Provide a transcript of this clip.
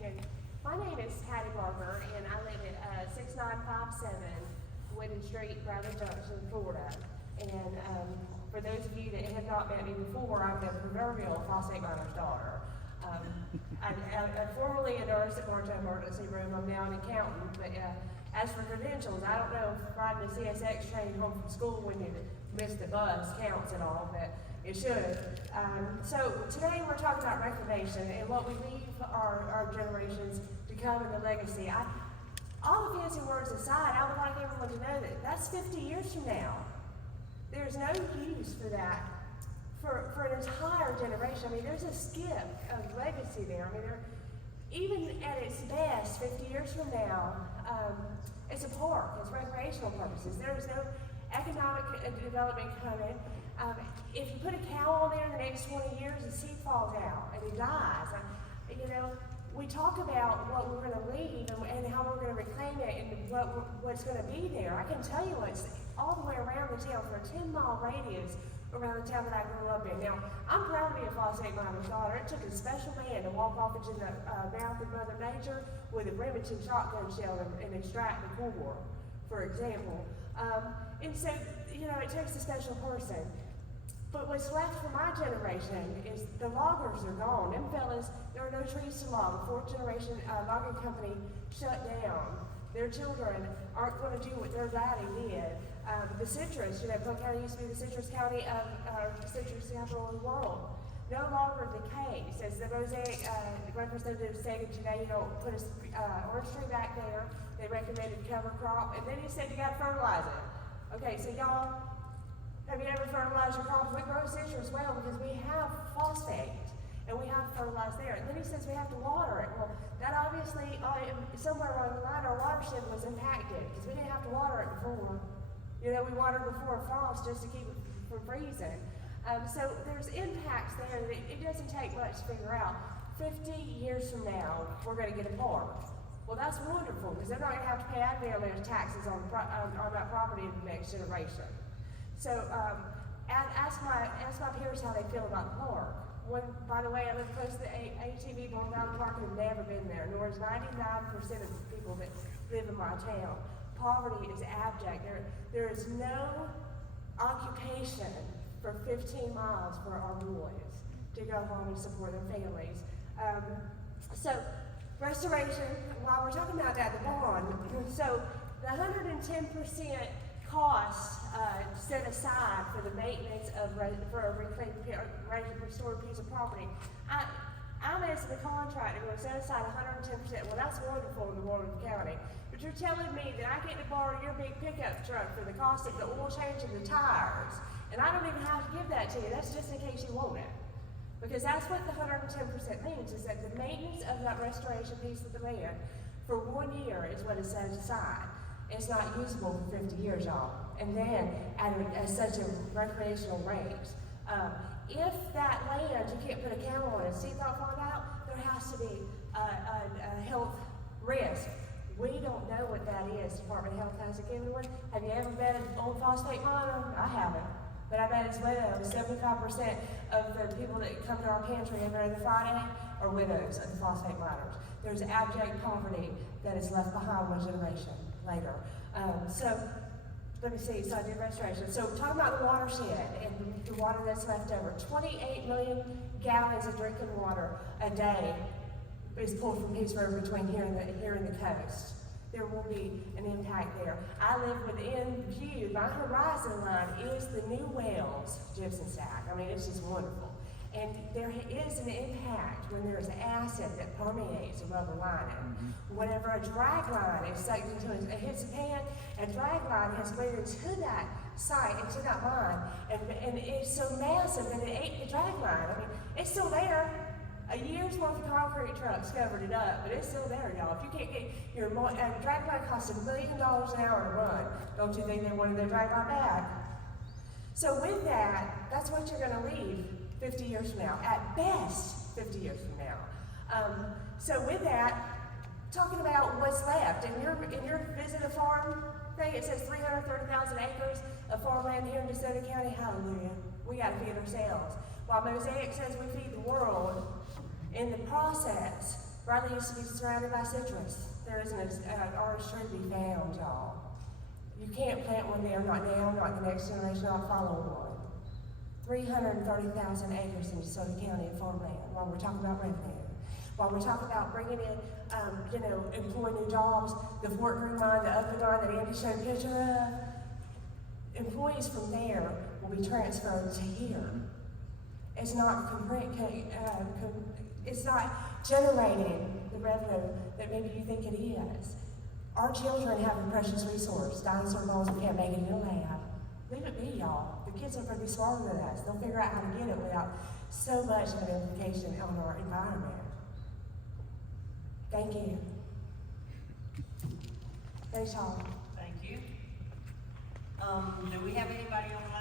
My name is Patty Barker, and I live at 6957 Wooden Street, Bradley Junction, Florida. And for those of you that have not met me before, I'm the proverbial phosphate miner's daughter. I'm formerly a nurse at March Emergency Room. I'm now an accountant, but as for credentials, I don't know if riding the CSX train home from school when you miss the bus counts at all, but it should. So today we're talking about reclamation and what we leave our generations to come in the legacy. All the fancy words aside, I would like everyone to know that that's 50 years from now. There's no use for that for an entire generation. I mean, there's a skip of legacy there. I mean, even at its best, 50 years from now, it's a park. It's recreational purposes. There is no economic development coming. If you put a cow on there in the next 20 years, the seed falls out and it dies. We talk about what we're going to leave and how we're going to reclaim it and what's going to be there. I can tell you it's all the way around the town for a 10-mile radius around the town that I grew up in. Now, I'm proud to be a phosphate miner's daughter. It took a special man to walk off into the mouth of Mother Nature with a Remington shotgun shell and extract the core, for example. And so, it takes a special person. But what's left for my generation is the loggers are gone. Them fellas, there are no trees to log. The fourth generation logging company shut down. Their children aren't going to do what their daddy did. The citrus, Polk County used to be the citrus county of citrus capital of the world. No longer the case. As the Mosaic representative stated today, put an orange tree back there. They recommended cover crop, and then he said you got to fertilize it. Okay, so y'all, have you ever fertilized your crops? We grow citrus well because we have phosphate and we have to fertilize there. And then he says we have to water it. Well, that obviously, somewhere along the line, our watershed was impacted because we didn't have to water it before. We watered before frost just to keep it from freezing. So there's impacts there that it doesn't take much to figure out. 50 years from now, we're going to get a park. Well, that's wonderful because they're not going to have to pay ad valorem taxes on that property in the next generation. So ask my peers how they feel about the park. By the way, I live close to the ATV Bone Mountain Park and have never been there, nor is 99% of the people that live in my town. Poverty is abject. There is no occupation for 15 miles for our boys to go home and support their families. So restoration, while we're talking about that, the bond, so the 110% cost set aside for the maintenance for a reclaimed, restored piece of property. I'm as the contractor going to set aside 110%. Well, that's wonderful in the world of the county. But you're telling me that I get to borrow your big pickup truck for the cost of the oil change and the tires, and I don't even have to give that to you. That's just in case you want it. Because that's what the 110% means, is that the maintenance of that restoration piece of the land for 1 year is what is set aside. It's not usable for 50 years, y'all. And then at such a recreational rate. If that land, you can't put a cow on it, seed not fall out, there has to be a health risk. We don't know what that is. Department of Health hasn't given one. Have you ever met an old phosphate miner? I haven't. But I bet it's widows. 75% of the people that come to our pantry every other Friday are widows of the phosphate miners. There's abject poverty that is left behind one generation later. So let me see, so I did restoration. So talking about the watershed and the water that's left over. 28 million gallons of drinking water a day is pulled from Peace River between here and the coast. There will be an impact there. I live within view, my horizon line is the New Wales gypsum stack. I mean, it's just wonderful. And there is an impact when there's an acid that permeates a rubber lining. Whenever a drag line is sucked into it hits a pan, a drag line has moved into that site, into that mine, and it's so massive that it ate the drag line. I mean, it's still there. A year's worth of concrete trucks covered it up, but it's still there, y'all. If you can't get your drag line costs $1 million an hour to run, don't you think they wanted their drag line back? So with that, that's what you're going to leave 50 years from now, at best 50 years from now. So with that, talking about what's left, in your visit a farm thing, it says 330,000 acres of farmland here in DeSoto County. Hallelujah. We got to feed ourselves. While Mosaic says we feed the world, in the process, Bradley used to be surrounded by citrus. There isn't an orange tree to be found, y'all. You can't plant one there, not now, not the next generation, not following one. 330,000 acres in DeSoto County of farmland, while we're talking about revenue. While we're talking about bringing in, employing new jobs, the Fort Greene mine, the Upland mine that Andy showed a picture of, employees from there will be transferred to here. It's not it's not generating the revenue that maybe you think it is. Our children have a precious resource, dinosaur bones. We can't make it in a lab. Leave it be, y'all. The kids are going to be smarter than us. They'll figure out how to get it without so much of an implication on our environment. Thank you. Thanks, y'all. Thank you. Do we have anybody online?